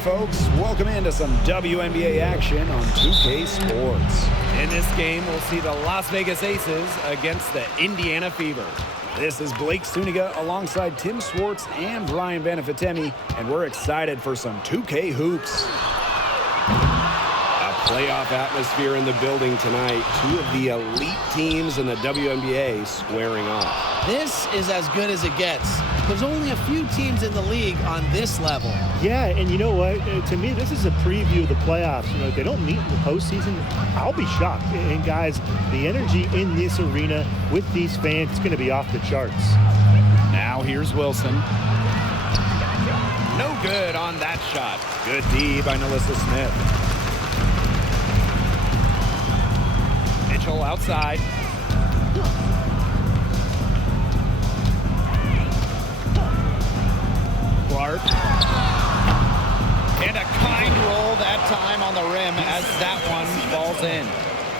folks, welcome into some WNBA action on 2K Sports. In this game, we'll see the Las Vegas Aces against the Indiana Fever. This is Blake Suniga alongside Tim Swartz and Brian Benefitemi, and we're excited for some 2K hoops. A playoff atmosphere in the building tonight. Two of the elite teams in the WNBA squaring off. This is as good as it gets. There's only a few teams in the league on this level. Yeah, and you know what? To me, this is a preview of the playoffs. You know, if they don't meet in the postseason, I'll be shocked. And guys, the energy in this arena with these fans is going to be off the charts. Now here's Wilson. No good on that shot. Good D by Nalissa Smith. Mitchell outside. Clark. And a kind roll that time on the rim as that one falls in.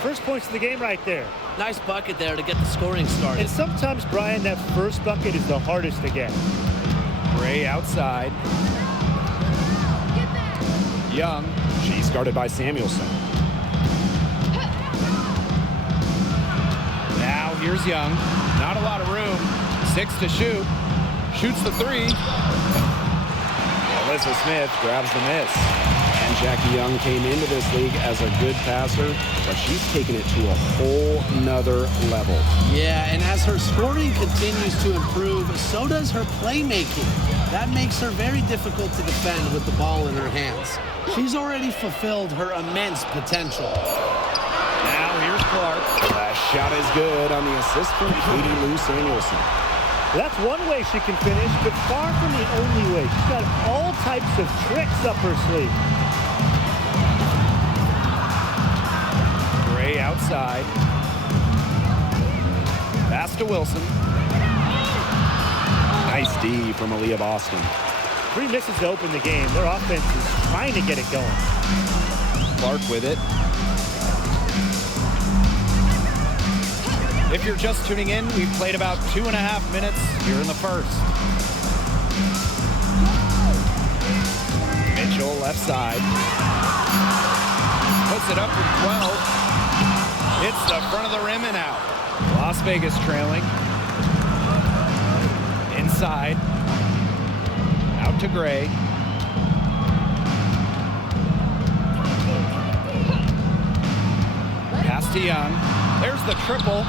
First points of the game right there. Nice bucket there to get the scoring started. And sometimes, Brian, that first bucket is the hardest to get. Gray outside. Young. She's guarded by Samuelson. Now here's Young. Not a lot of room. 6 to shoot. Shoots the three. Alyssa Smith grabs the miss. And Jackie Young came into this league as a good passer, but she's taken it to a whole nother level. Yeah, and as her scoring continues to improve, so does her playmaking. That makes her very difficult to defend with the ball in her hands. She's already fulfilled her immense potential. Now here's Clark. That shot is good on the assist from Katie Lou Samuelson. That's one way she can finish, but far from the only way. She's got all types of tricks up her sleeve. Gray outside. Pass to Wilson. Nice D from Aaliyah Boston. 3 misses to open the game. Their offense is trying to get it going. Clark with it. If you're just tuning in, we've played about 2.5 minutes here in the first. Mitchell left side. Puts it up with 12. Hits the front of the rim and out. Las Vegas trailing. Inside. Out to Gray. Pass to Young. There's the triple.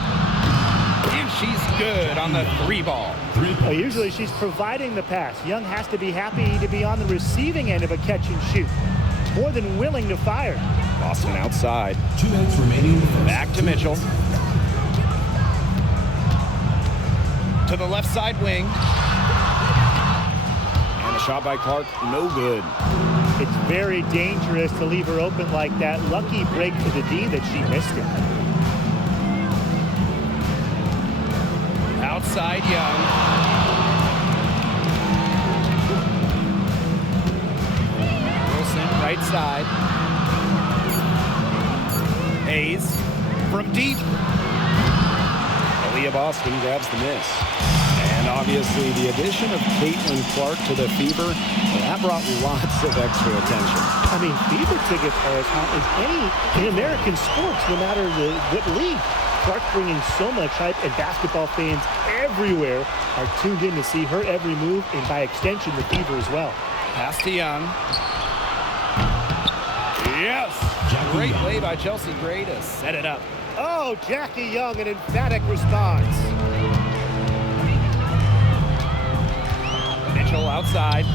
And she's good on the 3-ball. Usually she's providing the pass. Young has to be happy to be on the receiving end of a catch and shoot. More than willing to fire. Boston outside. 2 minutes remaining. Back to Mitchell. To the left side wing. And a shot by Clark, no good. It's very dangerous to leave her open like that. Lucky break to the D that she missed it. Outside Young. Wilson right side. Hayes from deep. Aaliyah Boston grabs the miss. And obviously the addition of Caitlin Clark to the Fever, well, that brought lots of extra attention. I mean, Fever tickets are as hot as any in American sports, no matter what league. Clark bringing so much hype, and basketball fans everywhere are tuned in to see her every move, and by extension, the Fever as well. Pass to Young. Yes! Great play by Chelsea Gray to set it up. Oh, Jackie Young, an emphatic response. Mitchell outside.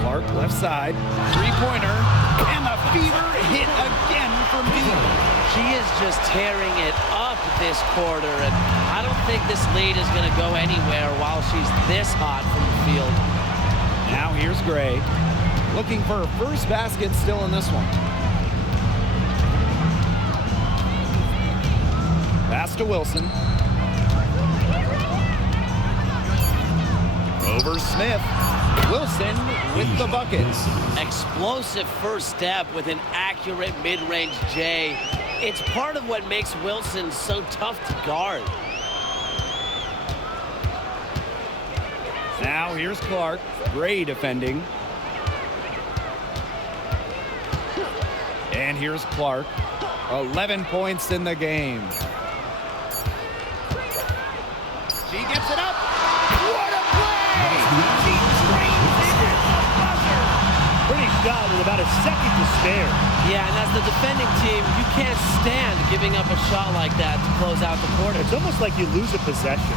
Clark left side. 3-pointer. And the Fever hit again from deep. She is just tearing it up this quarter, and I don't think this lead is going to go anywhere while she's this hot from the field. Now here's Gray. Looking for her first basket still in this one. Pass to Wilson. Over Smith. Wilson with the buckets. Explosive first step with an accurate mid-range J. It's part of what makes Wilson so tough to guard. Now here's Clark. Gray defending. And here's Clark. 11 points in the game. She gets it up. What a play! She trains it at the buzzer. Pretty shot with about a second to spare. Yeah, and as the defending team, you can't stand giving up a shot like that to close out the quarter. It's almost like you lose a possession.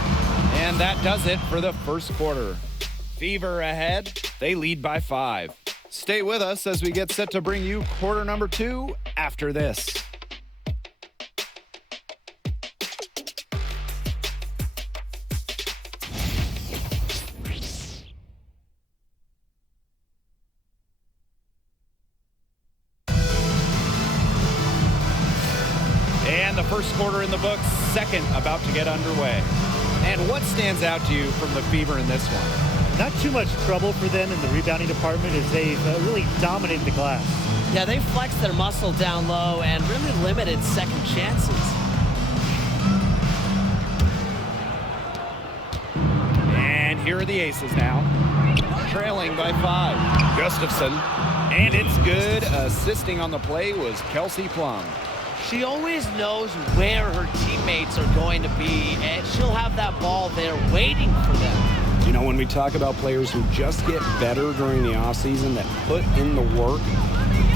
And that does it for the first quarter. Fever ahead. They lead by 5. Stay with us as we get set to bring you quarter number 2 after this. And the first quarter in the books, second about to get underway. And what stands out to you from the Fever in this one? Not too much trouble for them in the rebounding department as they've really dominated the glass. Yeah, they flexed their muscle down low and really limited second chances. And here are the Aces now, trailing by 5. Gustafson, and it's good. Assisting on the play was Kelsey Plum. She always knows where her teammates are going to be, and she'll have that ball there waiting for them. You know, when we talk about players who just get better during the offseason, that put in the work,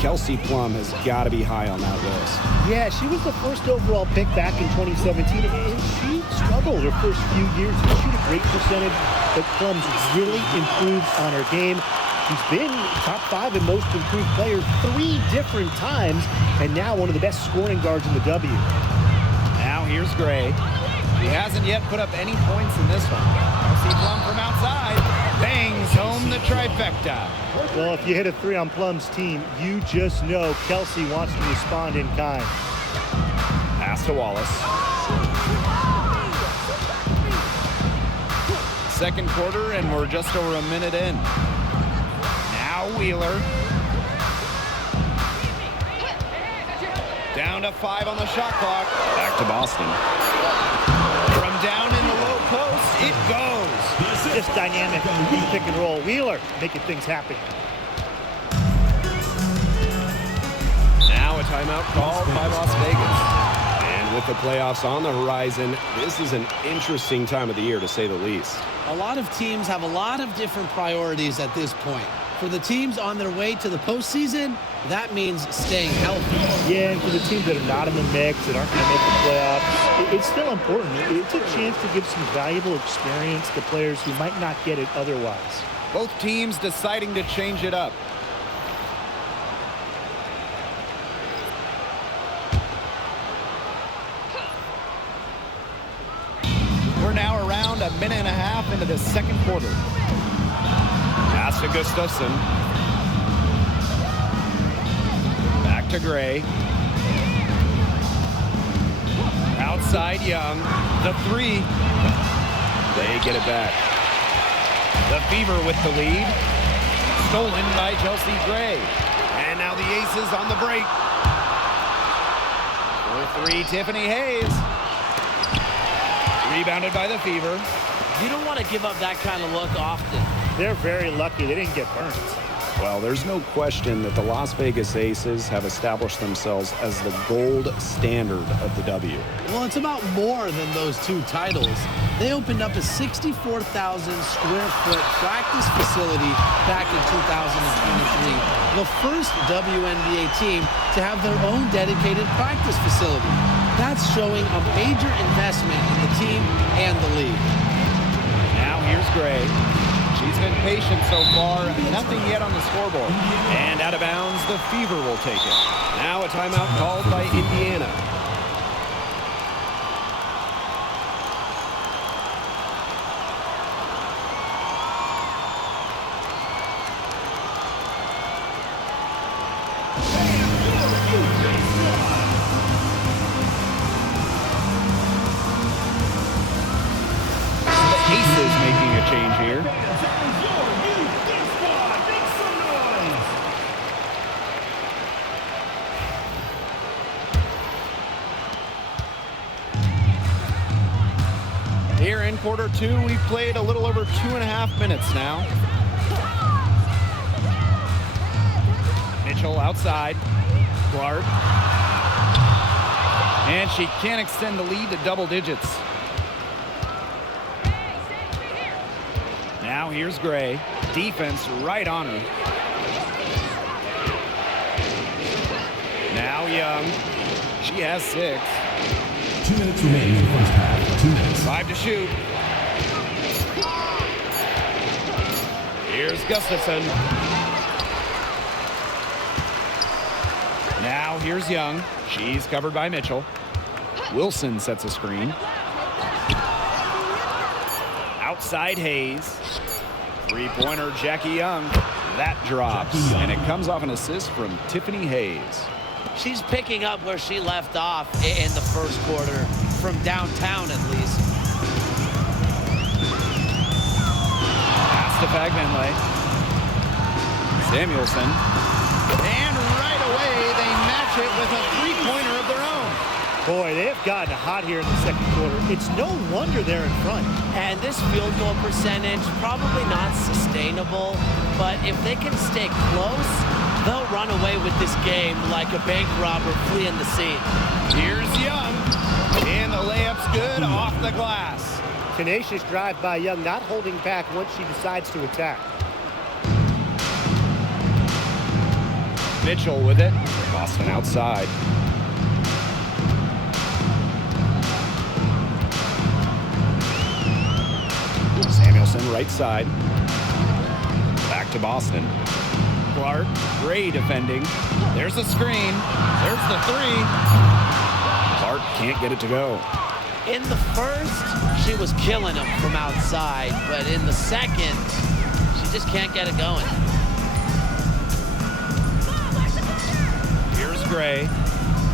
Kelsey Plum has got to be high on that list. Yeah, she was the first overall pick back in 2017, and she struggled her first few years. She shoot a great percentage, but Plum's really improved on her game. She's been top 5 in most improved player 3 different times, and now one of the best scoring guards in the W. Now here's Gray. He hasn't yet put up any points in this one. Kelsey Plum from outside bangs home the trifecta. Well, if you hit a 3 on Plum's team, you just know Kelsey wants to respond in kind. Pass to Wallace. Second quarter, and we're just over a minute in. Now Wheeler. Down to 5 on the shot clock. Back to Boston. From down in the low post, it goes. Just dynamic pick and roll. Wheeler making things happen. Now a timeout called by Las Vegas. And with the playoffs on the horizon, this is an interesting time of the year, to say the least. A lot of teams have a lot of different priorities at this point. For the teams on their way to the postseason, that means staying healthy. Yeah, and for the teams that are not in the mix, that aren't going to make the playoffs, it's still important. It's a chance to give some valuable experience to players who might not get it otherwise. Both teams deciding to change it up. We're now around a minute and a half into the second quarter. Pass to Gustafson. Back to Gray. Outside Young. The 3. They get it back. The Fever with the lead. Stolen by Chelsea Gray. And now the Aces on the break. For 3, Tiffany Hayes. Rebounded by the Fever. You don't want to give up that kind of look often. They're very lucky they didn't get burnt. Well, there's no question that the Las Vegas Aces have established themselves as the gold standard of the W. Well, it's about more than those 2 titles. They opened up a 64,000 square foot practice facility back in 2023. The first WNBA team to have their own dedicated practice facility. That's showing a major investment in the team and the league. Now here's Gray. She's been patient so far. Nothing yet on the scoreboard. And out of bounds, the Fever will take it. Now a timeout called by Indiana. The Aces making a change here. Here in quarter two. We've played a little over 2.5 minutes now. Mitchell outside. Clark. And she can't extend the lead to double digits. Now here's Gray. Defense right on her. Now Young. She has 6. 2 minutes remaining in the first half. 2 minutes. 5 to shoot. Here's Gustafson. Now here's Young. She's covered by Mitchell. Wilson sets a screen. Outside Hayes. Three-pointer Jackie Young. That drops. And it comes off an assist from Tiffany Hayes. She's picking up where she left off in the first quarter, from downtown at least. Pass to Fagbenle. Samuelson. And right away, they match it with a three-pointer of their own. Boy, they have gotten hot here in the second quarter. It's no wonder they're in front. And this field goal percentage, probably not sustainable, but if they can stay close, they'll run away with this game like a bank robber fleeing the scene. Here's Young. And the layup's good off the glass. Tenacious drive by Young, not holding back once she decides to attack. Mitchell with it. Boston outside. Samuelson right side. Back to Boston. Clark, Gray defending. There's a screen. There's the three. Clark can't get it to go. In the first, she was killing them from outside, but in the second, she just can't get it going. Here's Gray.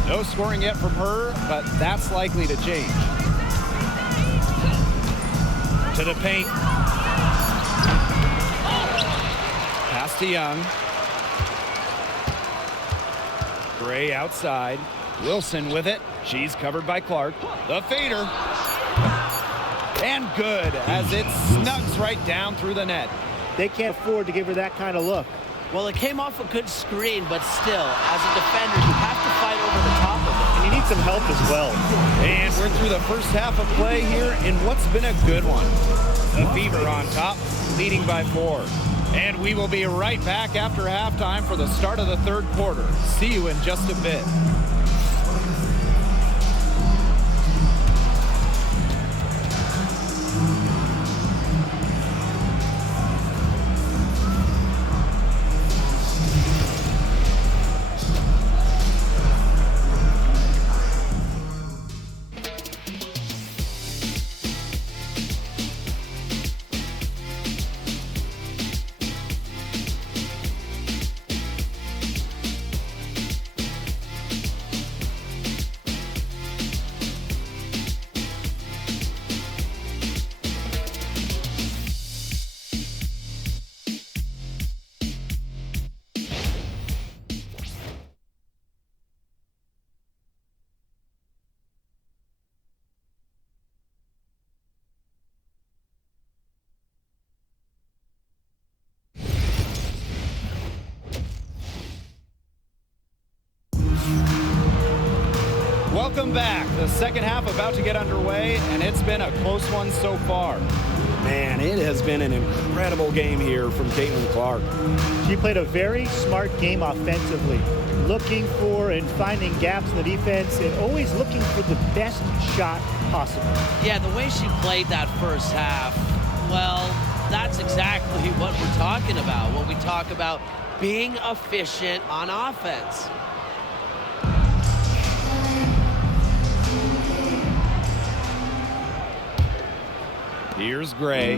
No scoring yet from her, but that's likely to change. To the paint. Pass to Young. Gray outside. Wilson with it. She's covered by Clark. The fader. And good as it snugs right down through the net. They can't afford to give her that kind of look. Well, it came off a good screen, but still, as a defender, you have to fight over the top of it. And you need some help as well. And we're through the first half of play here in what's been a good one. The Fever on top, leading by 4. And we will be right back after halftime for the start of the third quarter. See you in just a bit. Welcome back. The second half about to get underway, and it's been a close one so far. Man, it has been an incredible game here from Caitlin Clark. She played a very smart game offensively, looking for and finding gaps in the defense and always looking for the best shot possible. Yeah, the way she played that first half, well, that's exactly what we're talking about when we talk about being efficient on offense. Here's Gray.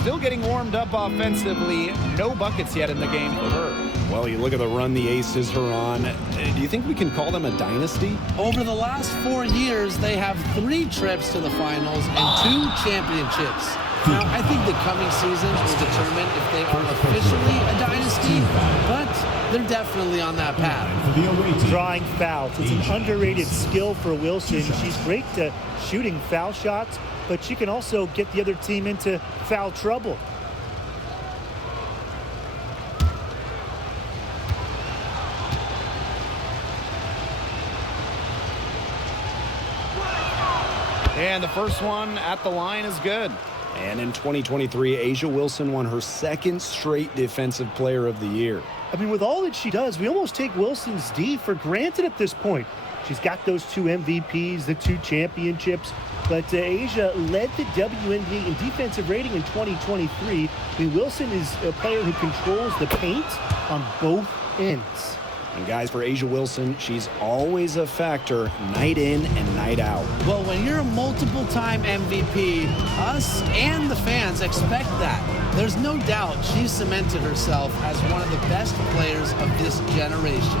Still getting warmed up offensively. No buckets yet in the game for her. Well, you look at the run the Aces are on. Do you think we can call them a dynasty? Over the last 4 years, they have 3 trips to the finals and 2 championships. Now, I think the coming season will determine if they are officially a dynasty, but they're definitely on that path. Drawing fouls. It's an underrated skill for Wilson. She's great to shooting foul shots, but she can also get the other team into foul trouble. And the first one at the line is good. And in 2023, A'ja Wilson won her second straight Defensive Player of the Year. I mean, with all that she does, we almost take Wilson's D for granted at this point. She's got those 2 MVPs, the 2 championships, but A'ja led the WNBA in defensive rating in 2023. I mean, Wilson is a player who controls the paint on both ends. And guys, for A'ja Wilson, she's always a factor night in and night out. Well, when you're a multiple-time MVP, us and the fans expect that. There's no doubt she's cemented herself as one of the best players of this generation.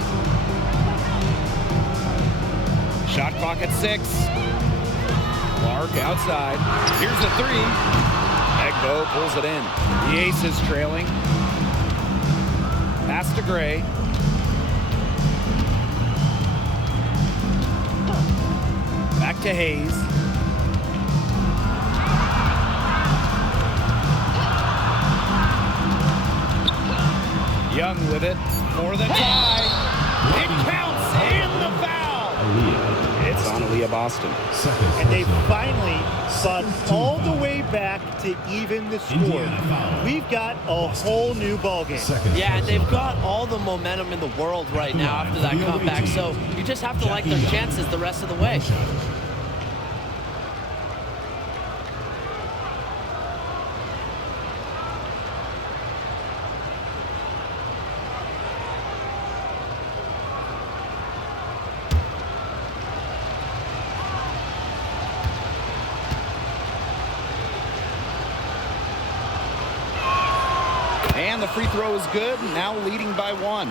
Shot clock at 6. Clark outside. Here's the 3. Egbo pulls it in. The Ace is trailing. Pass to Gray. Back to Hayes. Young with it for the tie. It counts and the foul. It's on Aaliyah Boston. And they finally fought all the way back to even the score. We've got a whole new ballgame. Yeah, and they've got all the momentum in the world right now after that comeback, so you just have to like their chances the rest of the way. And the free throw is good, now leading by 1.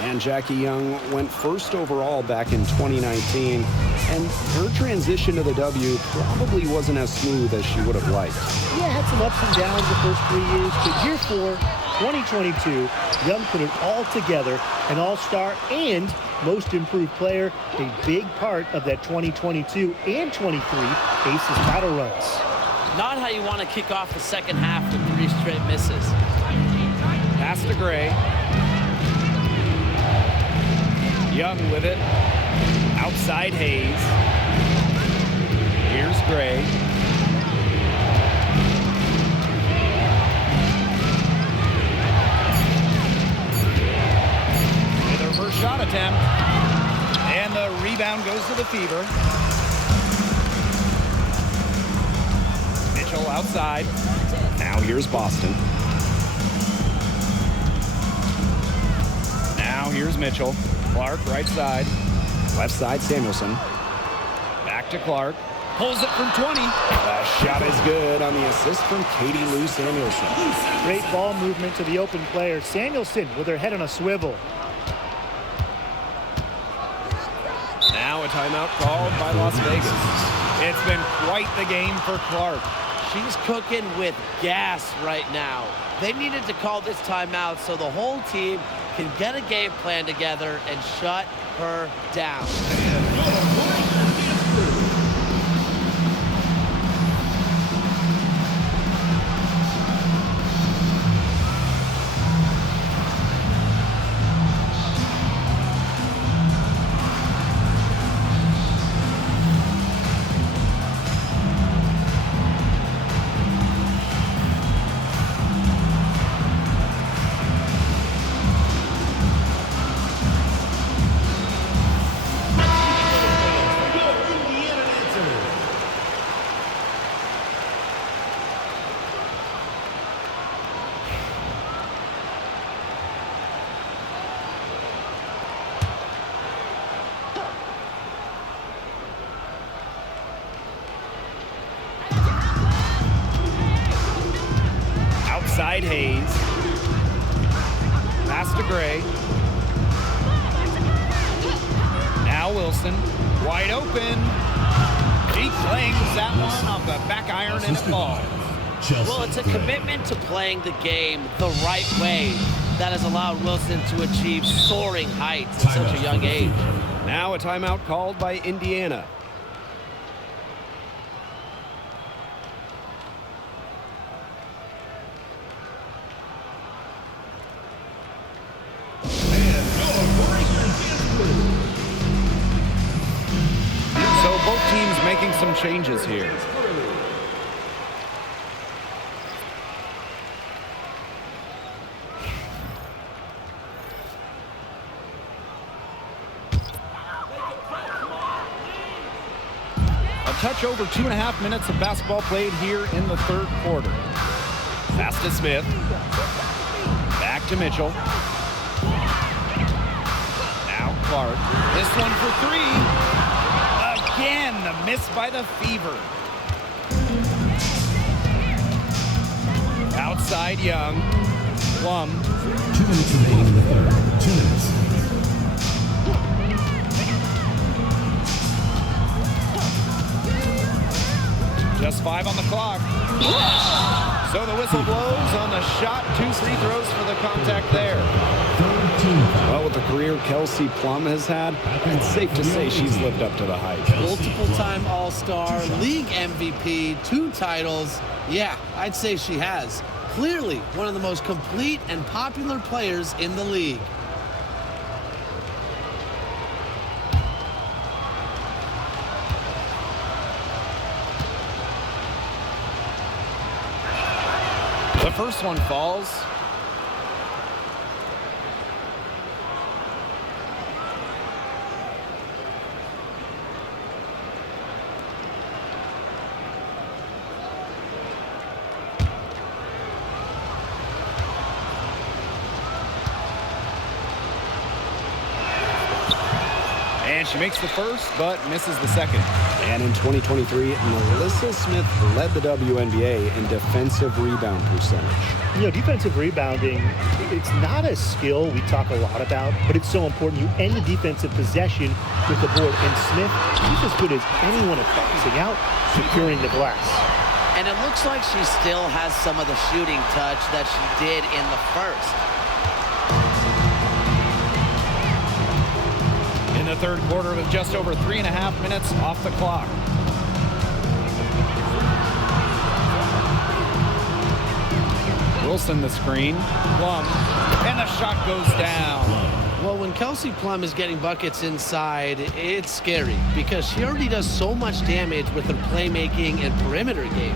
And Jackie Young went first overall back in 2019, and her transition to the W probably wasn't as smooth as she would have liked. Yeah, had some ups and downs the first 3 years, but year 4, 2022, Young put it all together, an all-star and most improved player, a big part of that 2022 and 23 Aces title runs. Not how you want to kick off the second half with 3 straight misses. Pass to Gray. Young with it. Outside Hayes. Here's Gray. With her first shot attempt. And the rebound goes to the Fever. Mitchell outside. Now here's Boston. Now here's Mitchell. Clark, right side. Left side, Samuelson. Back to Clark. Pulls it from 20. That shot is good on the assist from Katie Lou Samuelson. Great ball movement to the open player. Samuelson with her head on a swivel. Now a timeout called by Las Vegas. It's been quite the game for Clark. She's cooking with gas right now. They needed to call this timeout so the whole team can get a game plan together and shut her down. Outside Hayes. Pass to Gray. Now Wilson. Wide open. She clings that one off the back iron and it falls. Well, it's a commitment to playing the game the right way that has allowed Wilson to achieve soaring heights at such a young age. Now a timeout called by Indiana. some changes here. A touch over 2.5 minutes of basketball played here in the third quarter. Pass to Smith. Back to Mitchell. Now Clark. This one for three. Again, the miss by the Fever. Outside Young. Plum. 2 minutes remaining in the third. 2 minutes. Just 5 on the clock. So the whistle blows on the shot. 2 free throws for the contact there. Well, with the career Kelsey Plum has had, it's safe to say she's lived up to the hype. Multiple-time All-Star, league MVP, 2 titles. Yeah, I'd say she has. Clearly one of the most complete and popular players in the league. The first one falls. And she makes the first, but misses the second. And in 2023, Melissa Smith led the WNBA in defensive rebound percentage. You know, defensive rebounding, it's not a skill we talk a lot about, but it's so important. You end the defensive possession with the board. And Smith, she's as good as anyone at boxing out, securing the glass. And it looks like she still has some of the shooting touch that she did in the first. In the third quarter with just over 3.5 minutes off the clock. Wilson the screen. Plum. And the shot goes down. Well, when Kelsey Plum is getting buckets inside, it's scary because she already does so much damage with her playmaking and perimeter game.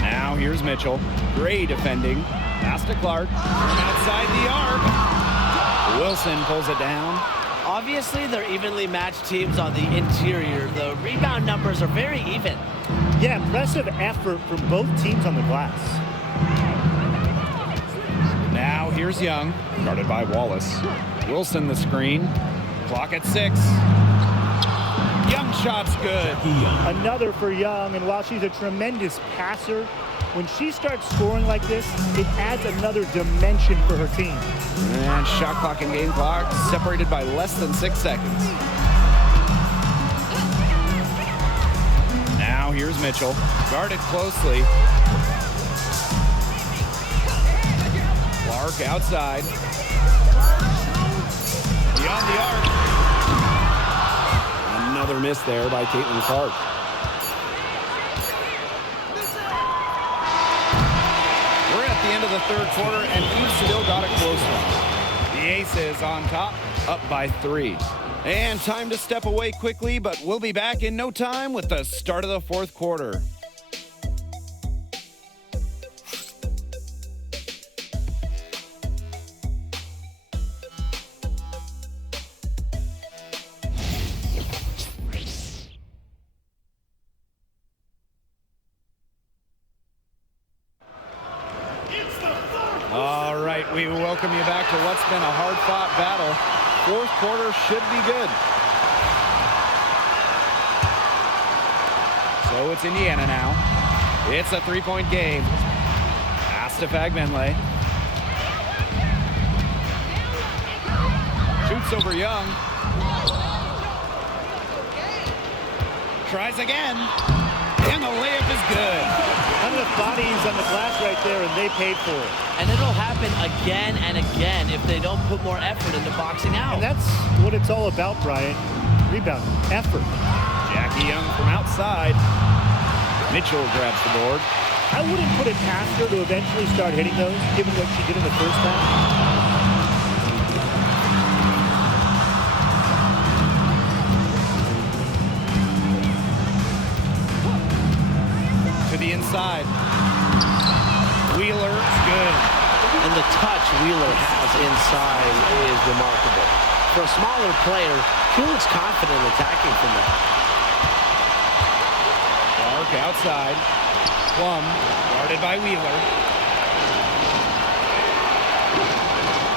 Now here's Mitchell. Gray defending. Pass to Clark. From outside the arc. Wilson pulls it down. Obviously, they're evenly matched teams on the interior. The rebound numbers are very even. Yeah, impressive effort from both teams on the glass. Now here's Young. Guarded by Wallace. Wilson the screen. Clock at 6. Young shot's good. Another for Young, and while she's a tremendous passer, when she starts scoring like this, it adds another dimension for her team. And shot clock and game clock separated by less than 6 seconds. Now here's Mitchell. Guarded closely. Clark outside. Beyond the arc. Another miss there by Caitlin Clark. We're at the end of the third quarter, and we've still got a close one. The Aces on top, up by 3. And time to step away quickly, but we'll be back in no time with the start of the fourth quarter. All right, we welcome you back to what's been a hard-fought battle. Fourth quarter should be good. So it's Indiana now. It's a 3-point game. Pass to Fagbenle. Shoots over Young. Tries again. And the layup is good. Not enough bodies on the glass right there, and they paid for it. And it'll happen again and again if they don't put more effort into boxing out. And that's what it's all about, Brian. Rebound, effort. Jackie Young from outside. Mitchell grabs the board. I wouldn't put it past her to eventually start hitting those, given what she did in the first half. Wheeler has inside is remarkable. For a smaller player, he looks confident attacking from there. Clark outside. Plum guarded by Wheeler.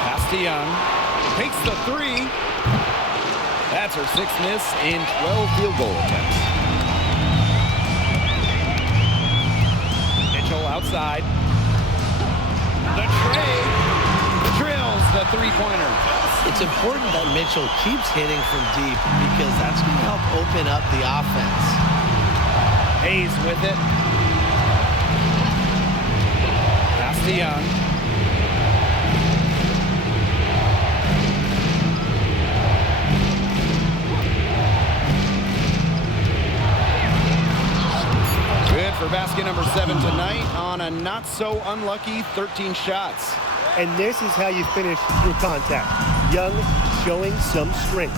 Pass to Young. Takes the three. That's her sixth miss in 12 field goal attempts. Mitchell outside. The tray drills the three-pointer. It's important that Mitchell keeps hitting from deep because that's going to help open up the offense. Hayes with it. Pass to Young. Good for basket number 7 tonight on a not-so-unlucky 13 shots. And this is how you finish through contact. Young showing some strength.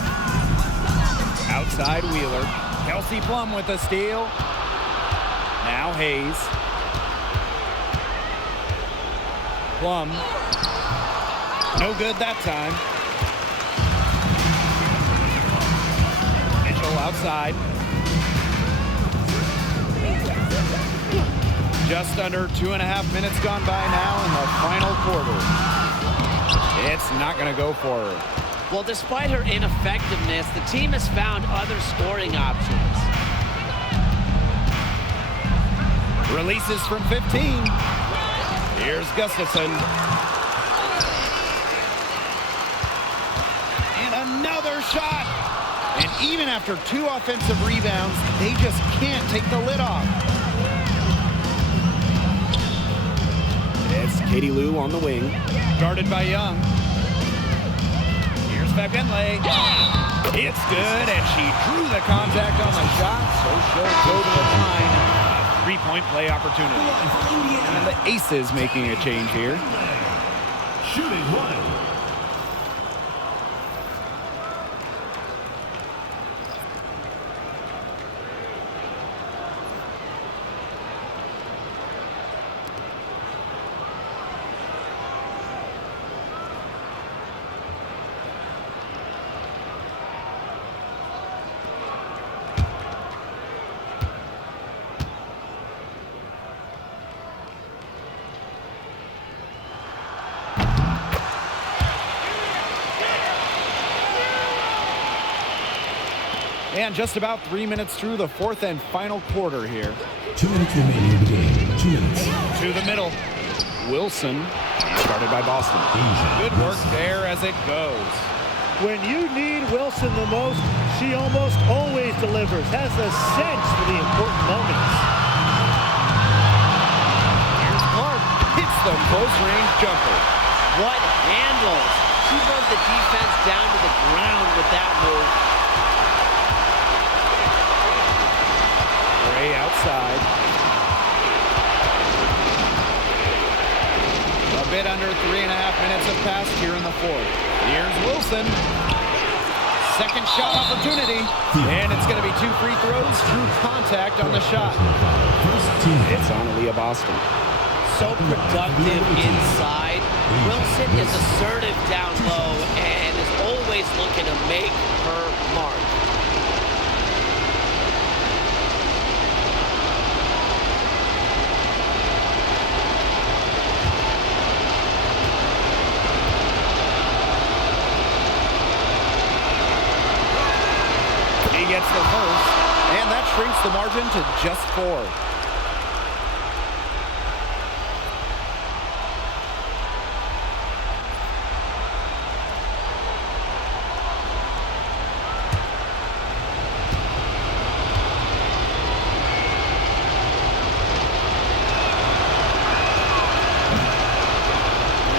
Outside Wheeler. Kelsey Plum with the steal. Now Hayes. Plum. No good that time. Mitchell outside. Just under 2.5 minutes gone by now in the final quarter. It's not going to go for her. Well, despite her ineffectiveness, the team has found other scoring options. Releases from 15. Here's Gustafson. And another shot. And even after 2 offensive rebounds, they just can't take the lid off. It's Katie Lou on the wing. Guarded by Young. Here's Fagenle. It's good, and she drew the contact on the shot, so she'll go to the line. A 3-point play opportunity. And the Aces making a change here. Shooting one. And just about 3 minutes through the fourth and final quarter here. 2 minutes remaining in the game. 2 minutes. To the middle. Wilson, guarded by Boston. Good work there as it goes. When you need Wilson the most, she almost always delivers. Has a sense for the important moments. Here's Clark. Hits the close-range jumper. What handles? She broke the defense down to the ground with that move. Ray outside. A bit under 3.5 minutes have passed here in the fourth. Here's Wilson. Second shot opportunity. And it's going to be 2 free throws through contact on the shot. It's on Aaliyah Boston. So productive inside. Wilson is assertive down low and is always looking to make her mark. Gets the first, and that shrinks the margin to just 4.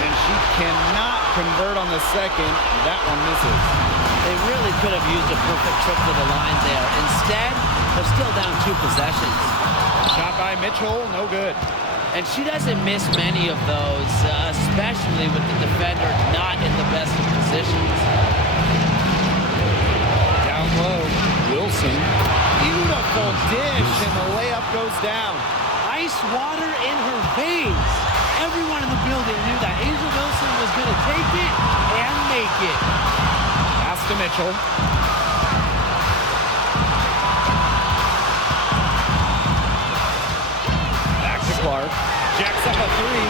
And she cannot convert on the second. That one misses. They really could have used a perfect trip to the line there. Instead, they're still down 2 possessions. Shot by Mitchell, no good. And she doesn't miss many of those, especially with the defender not in the best of positions. Down low, Wilson. Beautiful dish, and the layup goes down. Ice water in her veins. Everyone in the building knew that. A'ja Wilson was going to take it and make it. Pass to Mitchell. Back to Clark. Jacks up a three.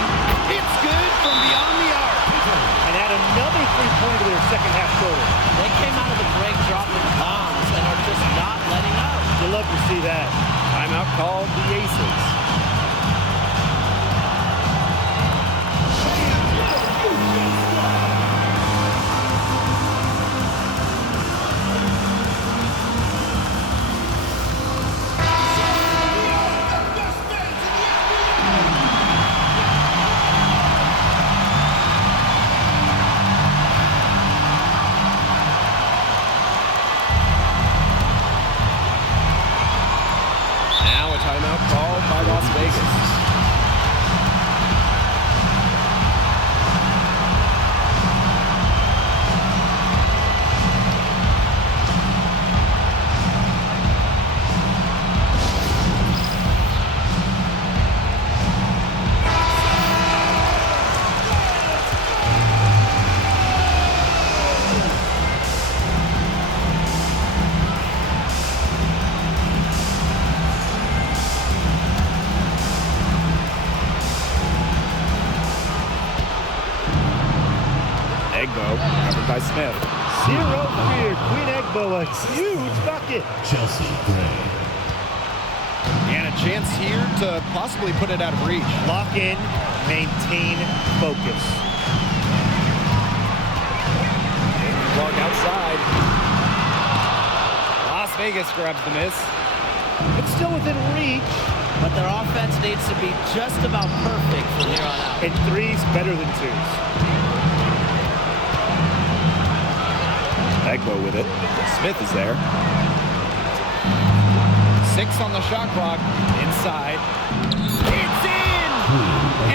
It's good from beyond the arc. And add another three-pointer to their second half total. They came out of the break dropping bombs and are just not letting up. You love to see that. Timeout called the Aces. Now a timeout called by Las Vegas. Egbo, covered by Smith. 0-3. Queen Egbo, a huge bucket. Chelsea Gray. And a chance here to possibly put it out of reach. Lock in, maintain focus. Clark outside. Las Vegas grabs the miss. It's still within reach, But their offense needs to be just about perfect from here on out. and three's better than twos. Egbo with it. Smith is there. 6 on the shot clock. Inside. It's in!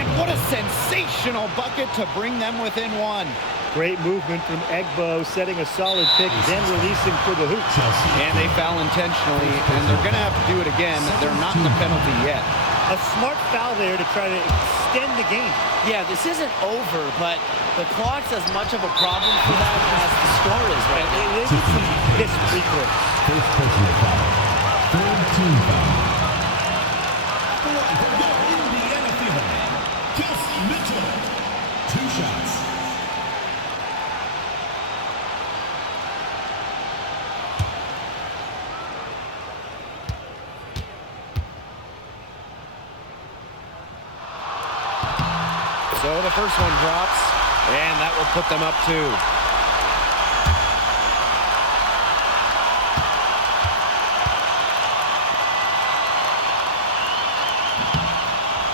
And what a sensational bucket to bring them within 1. Great movement from Egbo, setting a solid pick, then releasing for the hoop. And they foul intentionally, and they're going to have to do it again. They're not in the penalty yet. A smart foul there to try to extend the game. Yeah, this isn't over, but the clock's as much of a problem for them as the score is right now. They need some missed free throws. First personal foul. Third team foul. For the Indiana Fever, Kelsey Mitchell. 2 shots. So the first one drops, and that will put them up 2.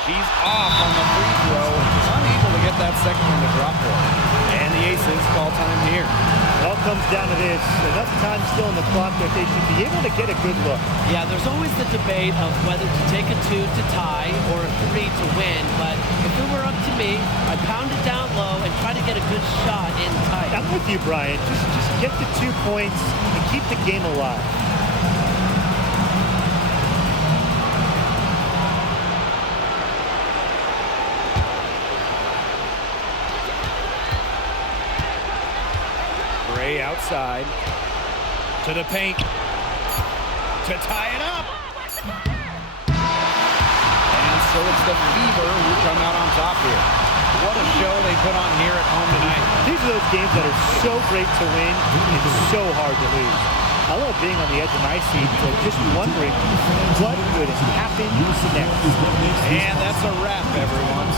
She's off on the free throw, unable to get that second one to drop for her. And the Aces call time here. It all comes down to this. Enough time still on the clock that they should be able to get a good look. Yeah, there's always the debate of whether to take a 2 to tie or a 3 to win, but if it were up to me, I'd pound it down low and try to get a good shot in tight. I'm with you, Brian. Just get the 2 points and keep the game alive. Gray outside to the paint to tie it up. And so it's the Fever who come out on top here. What a show they put on here at home tonight. These are those games that are so great to win and so hard to lose. I love being on the edge of my seat, just wondering what would happen next. And that's a wrap, everyone.